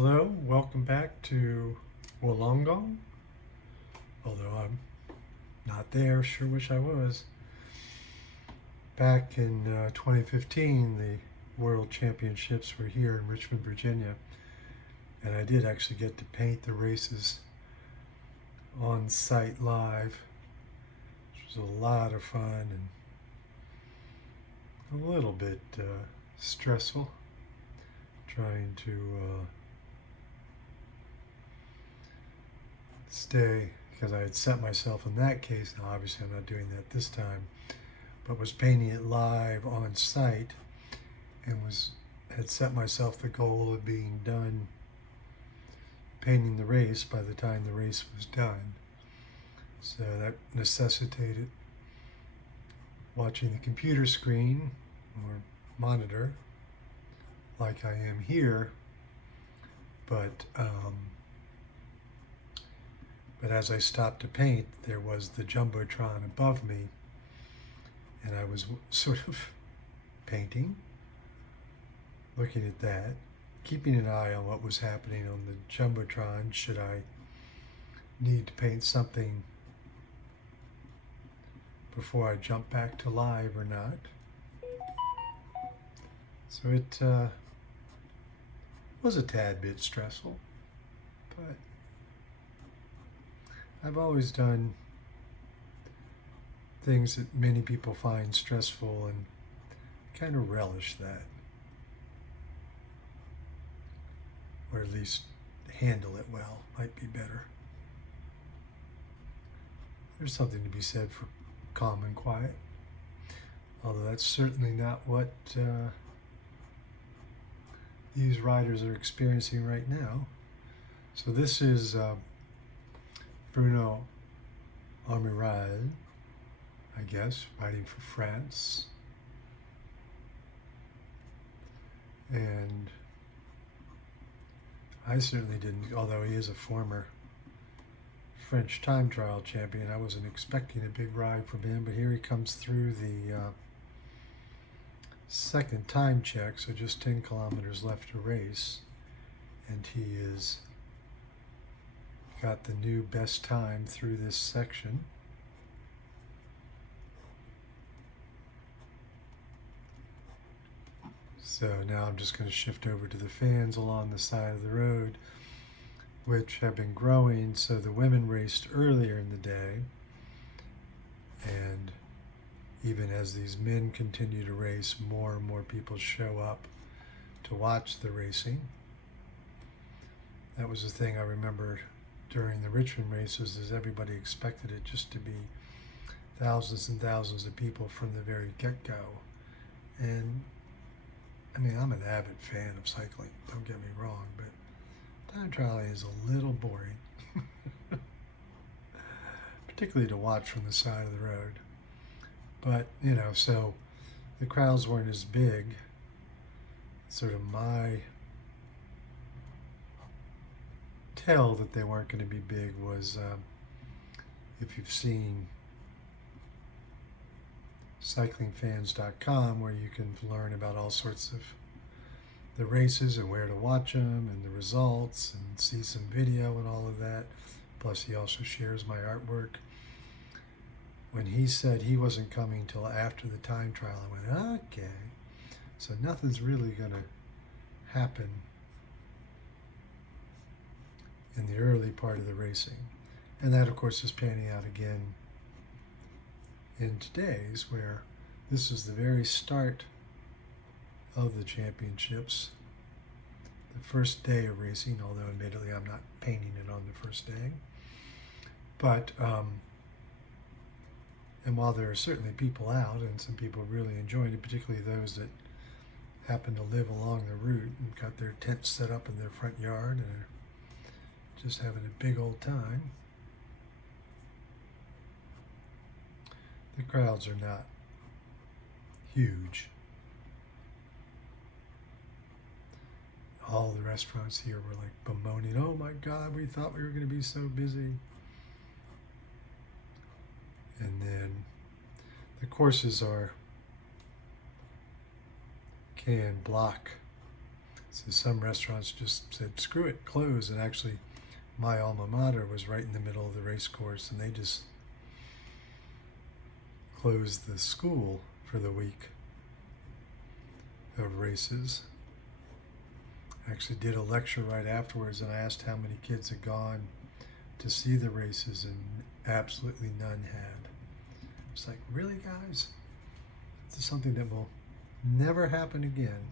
Hello, welcome back to Wollongong. Although I'm not there, sure wish I was. Back in 2015, the World Championships were here in Richmond, Virginia, and I did actually get to paint the races on site live, which was a lot of fun and a little bit stressful, trying to stay, because I had set myself in that case, now obviously I'm not doing that this time, but was painting it live on site and had set myself the goal of being done painting the race by the time the race was done. So that necessitated watching the computer screen or monitor like I am here, but as I stopped to paint, there was the Jumbotron above me, and I was sort of painting, looking at that, keeping an eye on what was happening on the Jumbotron, should I need to paint something before I jump back to live or not. So it was a tad bit stressful, but I've always done things that many people find stressful and kind of relish that, or at least handle it well, might be better. There's something to be said for calm and quiet, although that's certainly not what these riders are experiencing right now. So this is Bruno Amiral, I guess, riding for France. And I certainly didn't, although he is a former French time trial champion, I wasn't expecting a big ride from him, but here he comes through the second time check, so just 10 kilometers left to race, and he is got the new best time through this section. So now I'm just going to shift over to the fans along the side of the road, which have been growing. So the women raced earlier in the day, and even as these men continue to race, more and more people show up to watch the racing. That was the thing I remember during the Richmond races, is everybody expected it just to be thousands and thousands of people from the very get-go. And I mean, I'm an avid fan of cycling, don't get me wrong, but time trialing is a little boring, particularly to watch from the side of the road. But, you know, so the crowds weren't as big. Sort of my tell that they weren't going to be big was if you've seen cyclingfans.com, where you can learn about all sorts of the races and where to watch them and the results and see some video and all of that. Plus he also shares my artwork. When he said he wasn't coming till after the time trial, I went, okay, so nothing's really going to happen in the early part of the racing. And that, of course, is panning out again in today's, where this is the very start of the championships, the first day of racing, although admittedly I'm not painting it on the first day. But and while there are certainly people out, and some people really enjoying it, particularly those that happen to live along the route and got their tents set up in their front yard and are just having a big old time, the crowds are not huge. All the restaurants here were like bemoaning, oh my God, we thought we were going to be so busy. And then the courses can block So some restaurants just said, screw it, close. And actually, my alma mater was right in the middle of the race course, and they just closed the school for the week of races. I actually did a lecture right afterwards, and I asked how many kids had gone to see the races, and absolutely none had. It's like, really, guys? This is something that will never happen again.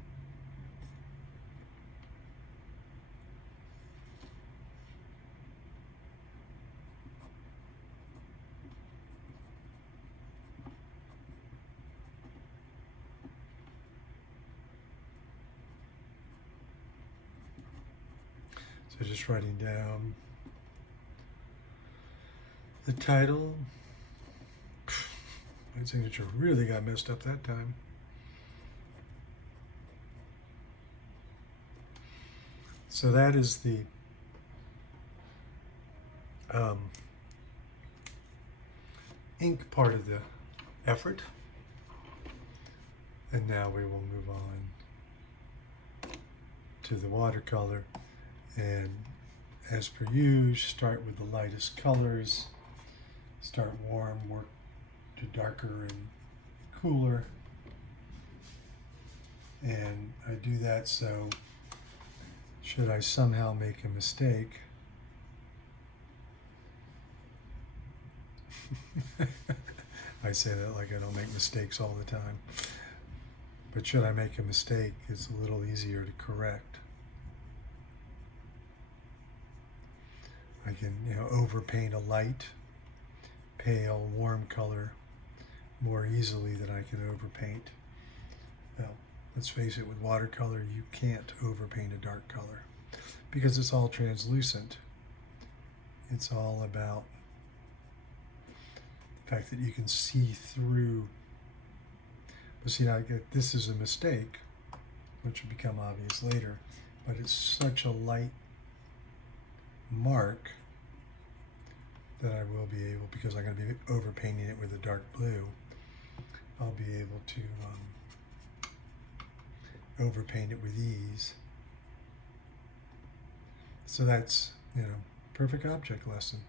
So just writing down the title. My signature really got messed up that time. So that is the ink part of the effort. And now we will move on to the watercolor. And as per usual, start with the lightest colors. Start warm, work to darker and cooler. And I do that so should I somehow make a mistake, I say that like I don't make mistakes all the time, but should I make a mistake, it's a little easier to correct. I can, overpaint a light, pale, warm color more easily than I can overpaint. Well, let's face it, with watercolor, you can't overpaint a dark color because it's all translucent. It's all about the fact that you can see through. But see, now this is a mistake, which will become obvious later, but it's such a light mark that I will be able, because I'm going to be overpainting it with a dark blue, I'll be able to overpaint it with ease. So that's, perfect object lesson.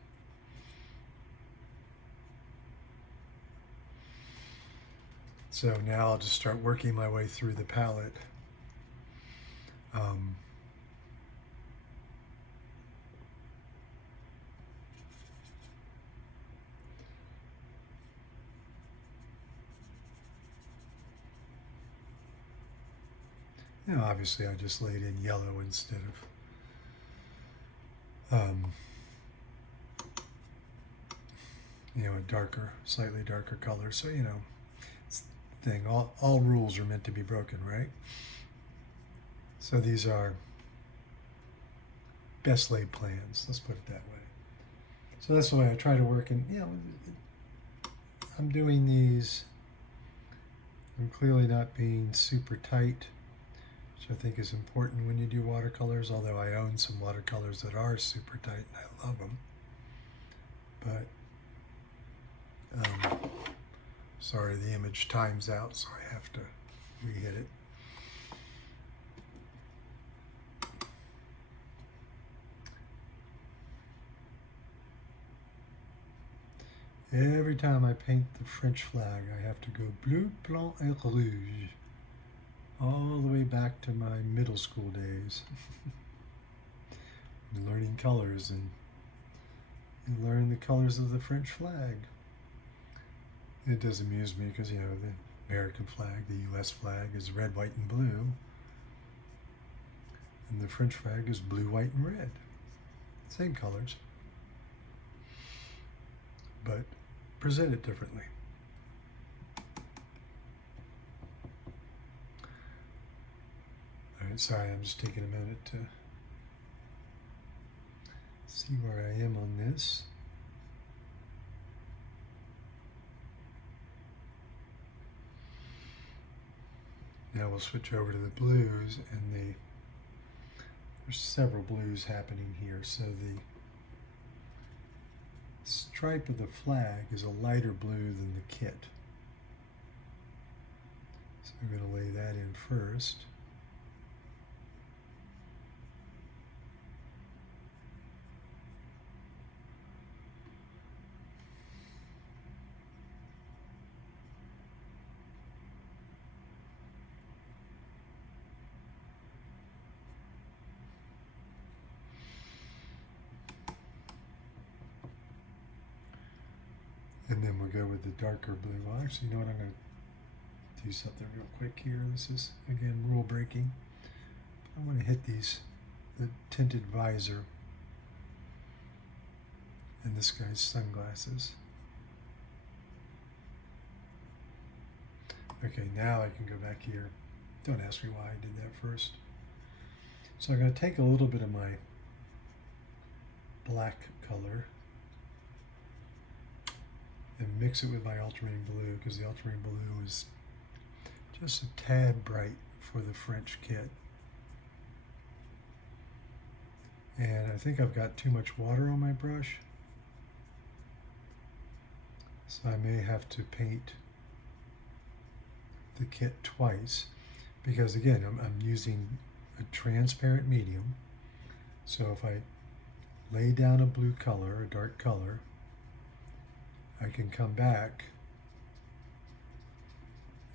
So now I'll just start working my way through the palette. Obviously I just laid in yellow instead of a darker, slightly darker color. So, it's the thing, all rules are meant to be broken, right? So these are best laid plans, let's put it that way. So that's the way I try to work, and I'm doing these, I'm clearly not being super tight, which I think is important when you do watercolors, although I own some watercolors that are super tight and I love them. But sorry, the image times out, so I have to re-hit it. Every time I paint the French flag, I have to go bleu, blanc, et rouge, all the way back to my middle school days. Learning colors, and you learn the colors of the French flag. It does amuse me because, the American flag, the US flag, is red, white, and blue. And the French flag is blue, white, and red. Same colors, but presented differently. All right, sorry, I'm just taking a minute to see where I am on this. Now we'll switch over to the blues, and there's several blues happening here. So the stripe of the flag is a lighter blue than the kit. So I'm going to lay that in first. And then we'll go with the darker blue. Well, actually, you know what? I'm going to do something real quick here. This is, again, rule breaking. I want to hit the tinted visor and this guy's sunglasses. Okay, now I can go back here. Don't ask me why I did that first. So I'm going to take a little bit of my black color and mix it with my ultramarine blue, because the ultramarine blue is just a tad bright for the French kit. And I think I've got too much water on my brush, so I may have to paint the kit twice, because again, I'm using a transparent medium. So if I lay down a blue color, a dark color, I can come back,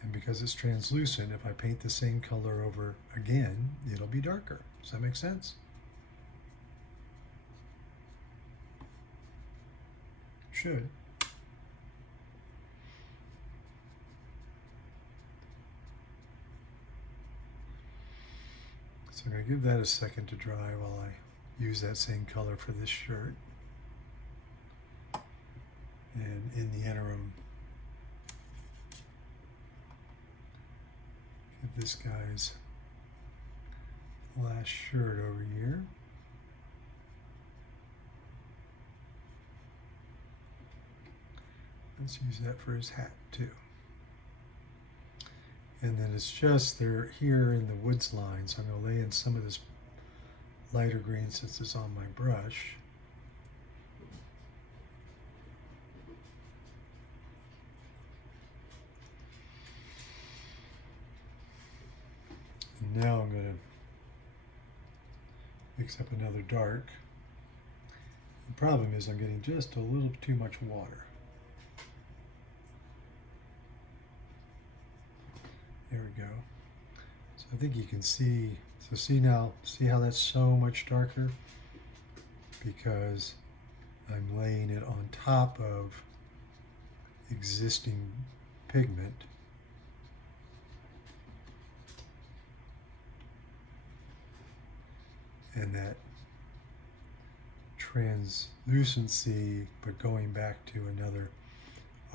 and because it's translucent, if I paint the same color over again, it'll be darker. Does that make sense? Should. So I'm going to give that a second to dry while I use that same color for this shirt. And in the interim, give this guy's last shirt over here. Let's use that for his hat too. And then it's just they're here in the woods line, so I'm going to lay in some of this lighter green since it's on my brush. And now I'm going to mix up another dark. The problem is I'm getting just a little too much water. There we go. So I think you can see, so see now, see how that's so much darker? Because I'm laying it on top of existing pigment. And that translucency, but going back to another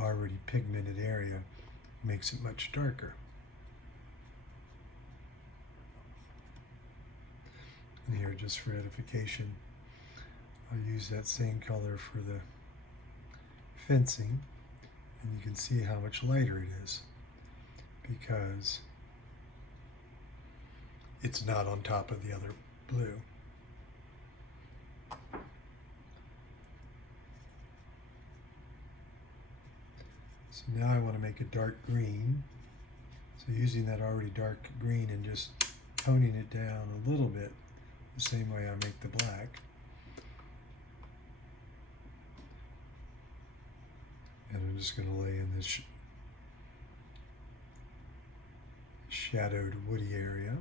already pigmented area, makes it much darker. And here, just for edification, I'll use that same color for the fencing, and you can see how much lighter it is because it's not on top of the other blue. So now I want to make a dark green. So using that already dark green and just toning it down a little bit, the same way I make the black. And I'm just going to lay in this shadowed woody area.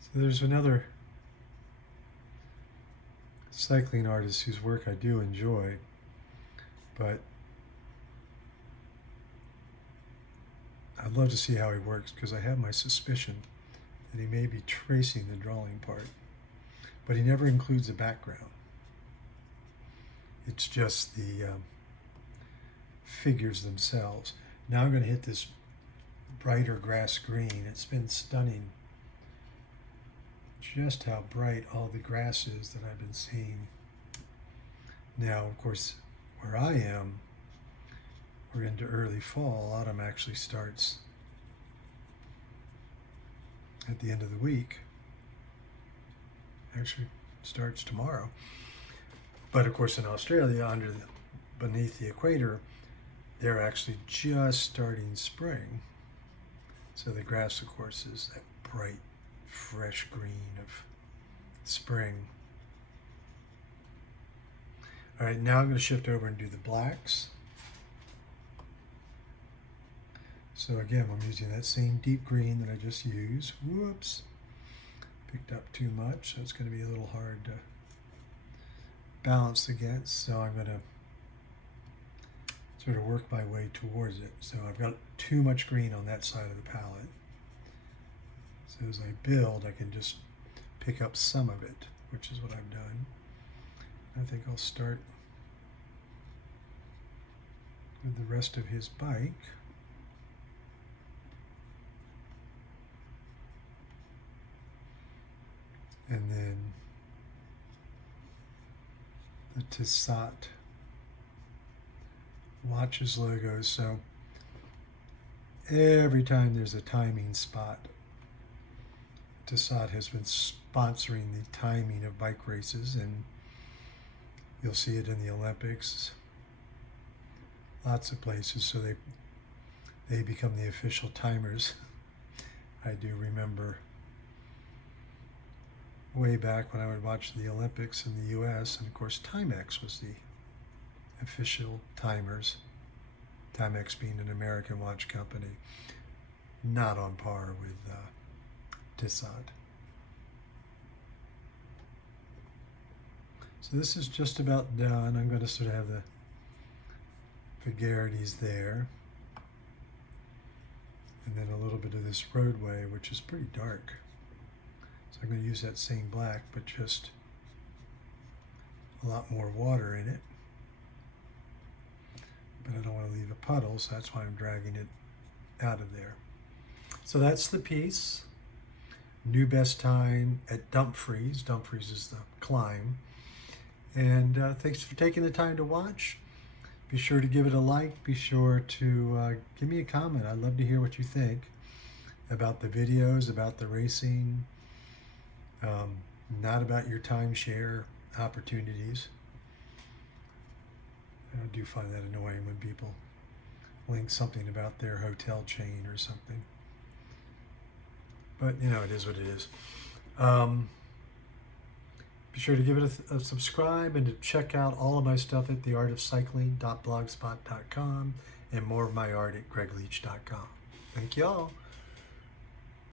So there's another cycling artist whose work I do enjoy, but I'd love to see how he works because I have my suspicion that he may be tracing the drawing part, but he never includes a background. It's just the figures themselves. Now I'm going to hit this brighter grass green. It's been stunning just how bright all the grass is that I've been seeing. Now, of course, where I am, we're into early fall. Autumn actually starts at the end of the week. Actually starts tomorrow. But of course in Australia, beneath the equator, they're actually just starting spring. So the grass, of course, is that bright, fresh green of spring. All right, now I'm going to shift over and do the blacks. So again, I'm using that same deep green that I just used. Whoops, picked up too much, so it's going to be a little hard to balance against. So I'm going to sort of work my way towards it. So I've got too much green on that side of the palette. So as I build, I can just pick up some of it, which is what I've done. I think I'll start with the rest of his bike. And then the Tissot watches logo. So every time there's a timing spot, Tissot has been sponsoring the timing of bike races, and you'll see it in the Olympics, lots of places. So they become the official timers. I do remember way back when I would watch the Olympics in the US, and of course Timex was the official timers. Timex being an American watch company, not on par with Tissot. So this is just about done. I'm going to sort of have the vagaries there, and then a little bit of this roadway, which is pretty dark. So I'm going to use that same black, but just a lot more water in it. But I don't want to leave a puddle, so that's why I'm dragging it out of there. So that's the piece. New best time at Dumfries. Dumfries is the climb. And thanks for taking the time to watch. Be sure to give it a like. Be sure to give me a comment. I'd love to hear what you think about the videos, about the racing, not about your timeshare opportunities. I do find that annoying when people link something about their hotel chain or something. But, you know, it is what it is. Be sure to give it a subscribe and to check out all of my stuff at theartofcycling.blogspot.com and more of my art at gregleach.com. Thank you all.